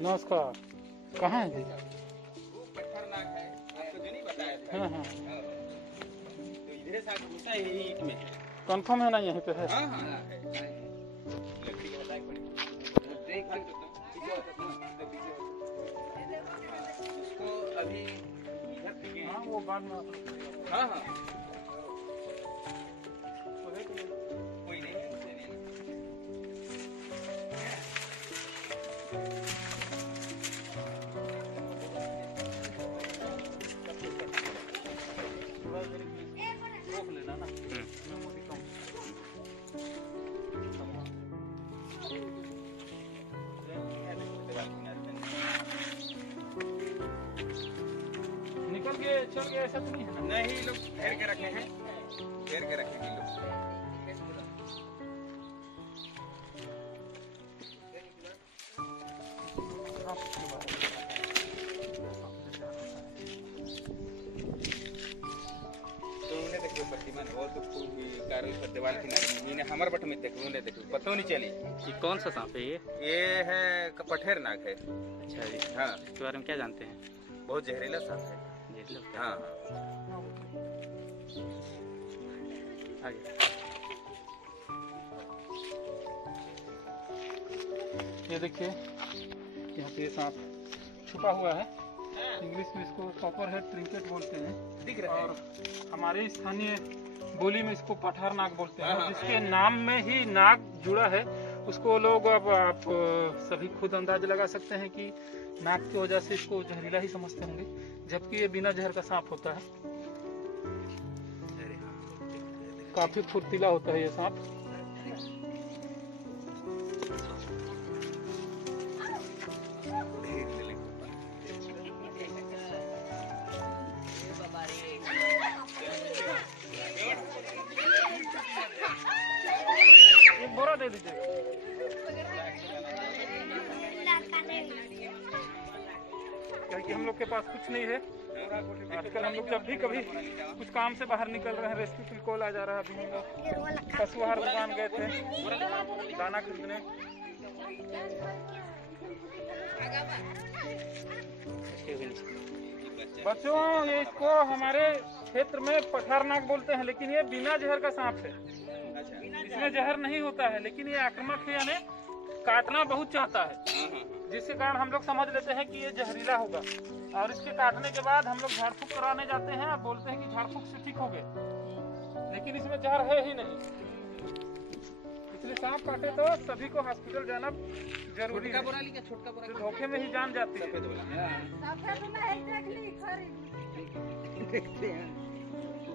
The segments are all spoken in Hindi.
नमस्कार। कहाँ है जी? वो खतरनाक है, आपको जो नहीं बताया था। हाँ हाँ, तो इधर साथ घुसा है, यही ईंट में है। कंफर्म है ना यहीं पे है? हाँ हाँ है। लकड़ी का बताया पड़ी। देख सकते हो, पीछे होता था ना, तो पीछे होता। हाँ, उसको अभी इधर फेंके हैं। हाँ वो बाद में हाँ हाँ, तो है कि कोई नहीं है, उससे नहीं। रोक लेना ना। मोटी कम। निकल गए, चल गए, ऐसा तो नहीं है ना? नहीं, ये लोग घेर के रखे हैं, घेर के रखे हैं लोग। देखो प्रतिमा बहुत खूब कारल पर दीवार किनारे में हमर बट में देखो ने देखो पता नहीं चली। ये कौन सा सांप है ये है कपठेर नाग है। अच्छा जी, हाँ, इसके बारे में क्या जानते हैं? बहुत जहरीला सांप है। देख लो क्या? हाँ आगे ये देखिए, यहाँ पे ये सांप छुपा हुआ है। इंग्लिश में इसको कॉपर हेड ट्रिंकेट बोलते हैं, दिख रहा है। और हमारे स्थानीय बोली में इसको पठार नाग बोलते हैं। हाँ, जिसके नाम में ही नाग जुड़ा है, उसको लोग अब आप सभी खुद अंदाज लगा सकते हैं कि नाग की वजह से इसको जहरीला ही समझते होंगे, जबकि ये बिना जहर का सांप होता है। काफी फुर्तीला होता है ये सांप। एक बोरा दे दीजिएगा। क्योंकि हम लोग के पास कुछ नहीं है आजकल। हम लोग जब भी कभी कुछ काम से बाहर निकल रहे हैं, रेस्क्यू के कॉल आ जा रहा है। अभी हम लोग पशु आहार दुकान गए थे दाना खरीदने। बच्चों, ये इसको हमारे क्षेत्र में पठार नाग बोलते हैं, लेकिन ये बिना जहर का सांप है। इसमें जहर नहीं होता है, लेकिन ये आक्रामक है, यानी काटना बहुत चाहता है, जिसके कारण हम लोग समझ लेते हैं कि ये जहरीला होगा। और इसके काटने के बाद हम लोग झाड़ फूक कराने जाते हैं और बोलते हैं कि झाड़ फूक से ठीक हो गए, लेकिन इसमें जहर है ही नहीं। इसलिए सांप काटे तो सभी को हॉस्पिटल जाना जरूरी है। तो धोखे में ही जान जाती है।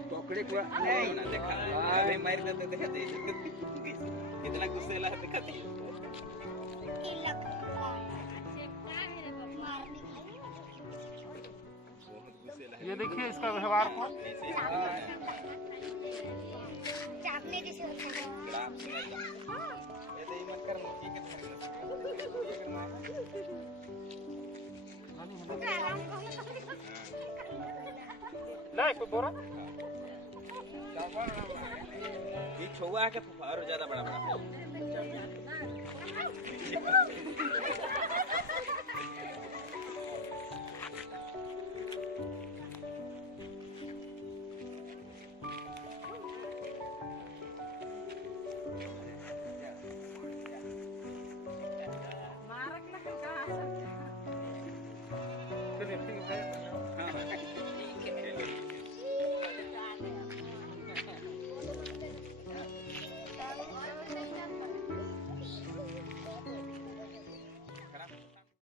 पकड़े को नहीं ना देखा, अभी मार दे तो देखा दे कितना गुस्सेला है, देखा दे। ये देखिए इसका व्यवहार को। ला इसको बोरा। ये छुआ के और ज्यादा बड़ा बड़ा चलिए ठीक है।